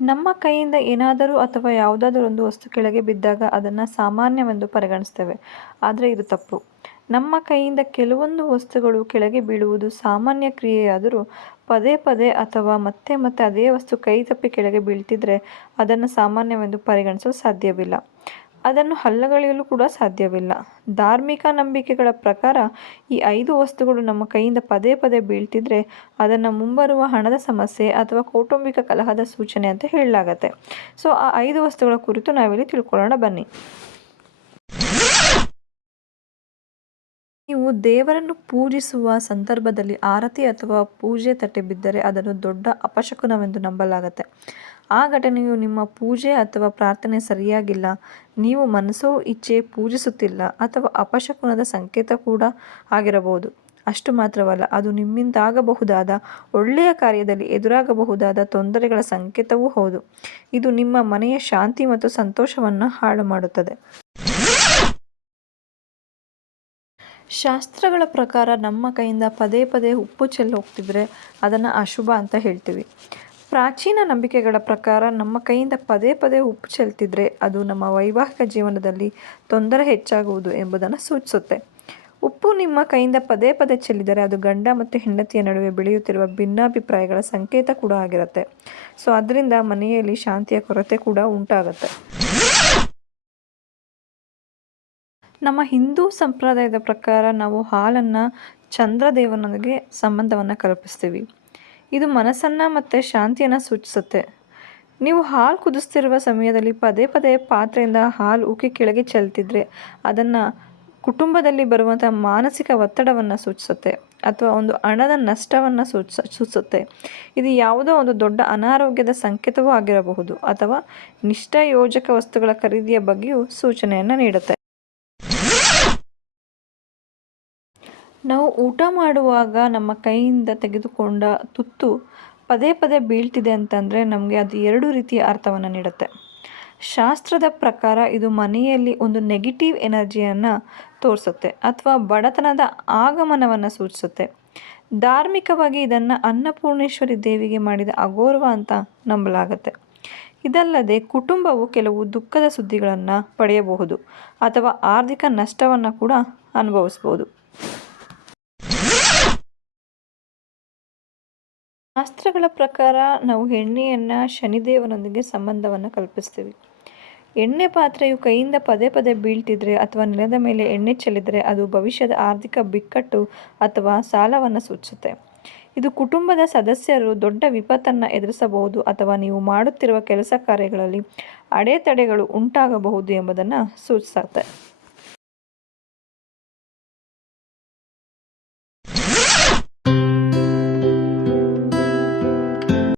ನಮ್ಮ ಕೈಯಿಂದ ಏನಾದರೂ ಅಥವಾ ಯಾವುದಾದರೂ ಒಂದು ವಸ್ತು ಕೆಳಗೆ ಬಿದ್ದಾಗ ಅದನ್ನು ಸಾಮಾನ್ಯವೆಂದು ಪರಿಗಣಿಸ್ತೇವೆ. ಆದರೆ ಇದು ತಪ್ಪು. ನಮ್ಮ ಕೈಯಿಂದ ಕೆಲವೊಂದು ವಸ್ತುಗಳು ಕೆಳಗೆ ಬೀಳುವುದು ಸಾಮಾನ್ಯ ಕ್ರಿಯೆಯಾದರೂ ಪದೇ ಪದೇ ಅಥವಾ ಮತ್ತೆ ಮತ್ತೆ ಅದೇ ವಸ್ತು ಕೈ ತಪ್ಪಿ ಕೆಳಗೆ ಬೀಳ್ತಿದ್ರೆ ಅದನ್ನು ಸಾಮಾನ್ಯವೆಂದು ಪರಿಗಣಿಸಲು ಸಾಧ್ಯವಿಲ್ಲ. ಅದನ್ನು ಹಲ್ಲಗಳೆಯಲು ಕೂಡ ಸಾಧ್ಯವಿಲ್ಲ. ಧಾರ್ಮಿಕ ನಂಬಿಕೆಗಳ ಪ್ರಕಾರ ಈ ಐದು ವಸ್ತುಗಳು ನಮ್ಮ ಕೈಯಿಂದ ಪದೇ ಪದೇ ಬೀಳ್ತಿದ್ರೆ ಅದನ್ನು ಮುಂಬರುವ ಹಣದ ಸಮಸ್ಯೆ ಅಥವಾ ಕೌಟುಂಬಿಕ ಕಲಹದ ಸೂಚನೆ ಅಂತ ಹೇಳಲಾಗತ್ತೆ. ಸೊ ಆ ಐದು ವಸ್ತುಗಳ ಕುರಿತು ನಾವಿಲ್ಲಿ ತಿಳ್ಕೊಳ್ಳೋಣ ಬನ್ನಿ. ನೀವು ದೇವರನ್ನು ಪೂಜಿಸುವ ಸಂದರ್ಭದಲ್ಲಿ ಆರತಿ ಅಥವಾ ಪೂಜೆ ತಟ್ಟೆ ಬಿದ್ದರೆ ಅದನ್ನು ದೊಡ್ಡ ಅಪಶಕುನವೆಂದು ನಂಬಲಾಗುತ್ತೆ. ಆ ಘಟನೆಯು ನಿಮ್ಮ ಪೂಜೆ ಅಥವಾ ಪ್ರಾರ್ಥನೆ ಸರಿಯಾಗಿಲ್ಲ. ನೀವು ಮನಸ್ಸೋ ಇಚ್ಛೆ ಪೂಜಿಸುತ್ತಿಲ್ಲ ಅಥವಾ ಅಪಶಕುನದ ಸಂಕೇತ ಕೂಡ ಆಗಿರಬಹುದು. ಅಷ್ಟು ಮಾತ್ರವಲ್ಲ, ಅದು ನಿಮ್ಮಿಂದಾಗಬಹುದಾದ, ಒಳ್ಳೆಯ ಕಾರ್ಯದಲ್ಲಿ ಎದುರಾಗಬಹುದಾದ ತೊಂದರೆಗಳ ಸಂಕೇತವೂ ಹೌದು. ಇದು ನಿಮ್ಮ ಮನೆಯ ಶಾಂತಿ ಮತ್ತು ಸಂತೋಷವನ್ನು ಹಾಳು ಮಾಡುತ್ತದೆ ಶಾಸ್ತ್ರಗಳ ಪ್ರಕಾರ ನಮ್ಮ ಕೈಯಿಂದ ಪದೇ ಪದೇ ಉಪ್ಪು ಚೆಲ್ಲಿ ಹೋಗ್ತಿದ್ರೆ ಅದನ್ನು ಅಶುಭ ಅಂತ ಹೇಳ್ತೀವಿ. ಪ್ರಾಚೀನ ನಂಬಿಕೆಗಳ ಪ್ರಕಾರ ನಮ್ಮ ಕೈಯಿಂದ ಪದೇ ಪದೇ ಉಪ್ಪು ಚೆಲ್ತಿದ್ರೆ ಅದು ನಮ್ಮ ವೈವಾಹಿಕ ಜೀವನದಲ್ಲಿ ತೊಂದರೆ ಹೆಚ್ಚಾಗುವುದು ಎಂಬುದನ್ನು ಸೂಚಿಸುತ್ತೆ. ಉಪ್ಪು ನಿಮ್ಮ ಕೈಯಿಂದ ಪದೇ ಪದೇ ಚೆಲ್ಲಿದರೆ ಅದು ಗಂಡ ಮತ್ತು ಹೆಂಡತಿಯ ನಡುವೆ ಬೆಳೆಯುತ್ತಿರುವ ಭಿನ್ನಾಭಿಪ್ರಾಯಗಳ ಸಂಕೇತ ಕೂಡ ಆಗಿರುತ್ತೆ. ಸೊ ಅದರಿಂದ ಮನೆಯಲ್ಲಿ ಶಾಂತಿಯ ಕೊರತೆ ಕೂಡ ಉಂಟಾಗುತ್ತೆ. ನಮ್ಮ ಹಿಂದೂ ಸಂಪ್ರದಾಯದ ಪ್ರಕಾರ ನಾವು ಹಾಲನ್ನು ಚಂದ್ರದೇವನೊಂದಿಗೆ ಸಂಬಂಧವನ್ನು ಕಲ್ಪಿಸ್ತೀವಿ. ಇದು ಮನಸ್ಸನ್ನು ಮತ್ತು ಶಾಂತಿಯನ್ನು ಸೂಚಿಸುತ್ತೆ. ನೀವು ಹಾಲು ಕುದಿಸ್ತಿರುವ ಸಮಯದಲ್ಲಿ ಪದೇ ಪದೇ ಪಾತ್ರೆಯಿಂದ ಹಾಲು ಉಕ್ಕಿ ಕೆಳಗೆ ಚೆಲ್ತಿದ್ರೆ ಅದನ್ನು ಕುಟುಂಬದಲ್ಲಿ ಬರುವಂಥ ಮಾನಸಿಕ ಒತ್ತಡವನ್ನು ಸೂಚಿಸುತ್ತೆ ಅಥವಾ ಒಂದು ಹಣದ ನಷ್ಟವನ್ನು ಸೂಚಿಸ ಸೂಚಿಸುತ್ತೆ. ಇದು ಯಾವುದೋ ಒಂದು ದೊಡ್ಡ ಅನಾರೋಗ್ಯದ ಸಂಕೇತವೂ ಆಗಿರಬಹುದು ಅಥವಾ ನಿಷ್ಠಯೋಜಕ ವಸ್ತುಗಳ ಖರೀದಿಯ ಬಗ್ಗೆಯೂ ಸೂಚನೆಯನ್ನು ನೀಡುತ್ತೆ. ನಾವು ಊಟ ಮಾಡುವಾಗ ನಮ್ಮ ಕೈಯಿಂದ ತೆಗೆದುಕೊಂಡ ತುತ್ತು ಪದೇ ಪದೇ ಬೀಳ್ತಿದೆ ಅಂತಂದರೆ ನಮಗೆ ಅದು ಎರಡು ರೀತಿಯ ಅರ್ಥವನ್ನು ನೀಡುತ್ತೆ. ಶಾಸ್ತ್ರದ ಪ್ರಕಾರ ಇದು ಮನೆಯಲ್ಲಿ ಒಂದು ನೆಗೆಟಿವ್ ಎನರ್ಜಿಯನ್ನು ತೋರಿಸುತ್ತೆ ಅಥವಾ ಬಡತನದ ಆಗಮನವನ್ನು ಸೂಚಿಸುತ್ತೆ. ಧಾರ್ಮಿಕವಾಗಿ ಇದನ್ನು ಅನ್ನಪೂರ್ಣೇಶ್ವರಿ ದೇವಿಗೆ ಮಾಡಿದ ಅಗೌರವ ಅಂತ ನಂಬಲಾಗುತ್ತೆ. ಇದಲ್ಲದೆ ಕುಟುಂಬವು ಕೆಲವು ದುಃಖದ ಸುದ್ದಿಗಳನ್ನು ಪಡೆಯಬಹುದು ಅಥವಾ ಆರ್ಥಿಕ ನಷ್ಟವನ್ನು ಕೂಡ ಅನುಭವಿಸ್ಬೋದು. ಶಾಸ್ತ್ರಗಳ ಪ್ರಕಾರ ನಾವು ಎಣ್ಣೆಯನ್ನು ಶನಿದೇವನೊಂದಿಗೆ ಸಂಬಂಧವನ್ನು ಕಲ್ಪಿಸ್ತೀವಿ. ಎಣ್ಣೆ ಪಾತ್ರೆಯು ಕೈಯಿಂದ ಪದೇ ಪದೇ ಬೀಳ್ತಿದ್ರೆ ಅಥವಾ ನೆಲದ ಮೇಲೆ ಎಣ್ಣೆ ಚೆಲ್ಲಿದರೆ ಅದು ಭವಿಷ್ಯದ ಆರ್ಥಿಕ ಬಿಕ್ಕಟ್ಟು ಅಥವಾ ಸಾಲವನ್ನು ಸೂಚಿಸುತ್ತೆ ಇದು ಕುಟುಂಬದ ಸದಸ್ಯರು ದೊಡ್ಡ ವಿಪತ್ತನ್ನು ಎದುರಿಸಬಹುದು ಅಥವಾ ನೀವು ಮಾಡುತ್ತಿರುವ ಕೆಲಸ ಕಾರ್ಯಗಳಲ್ಲಿ ಅಡೆತಡೆಗಳು ಉಂಟಾಗಬಹುದು ಎಂಬುದನ್ನು ಸೂಚಿಸುತ್ತೆ.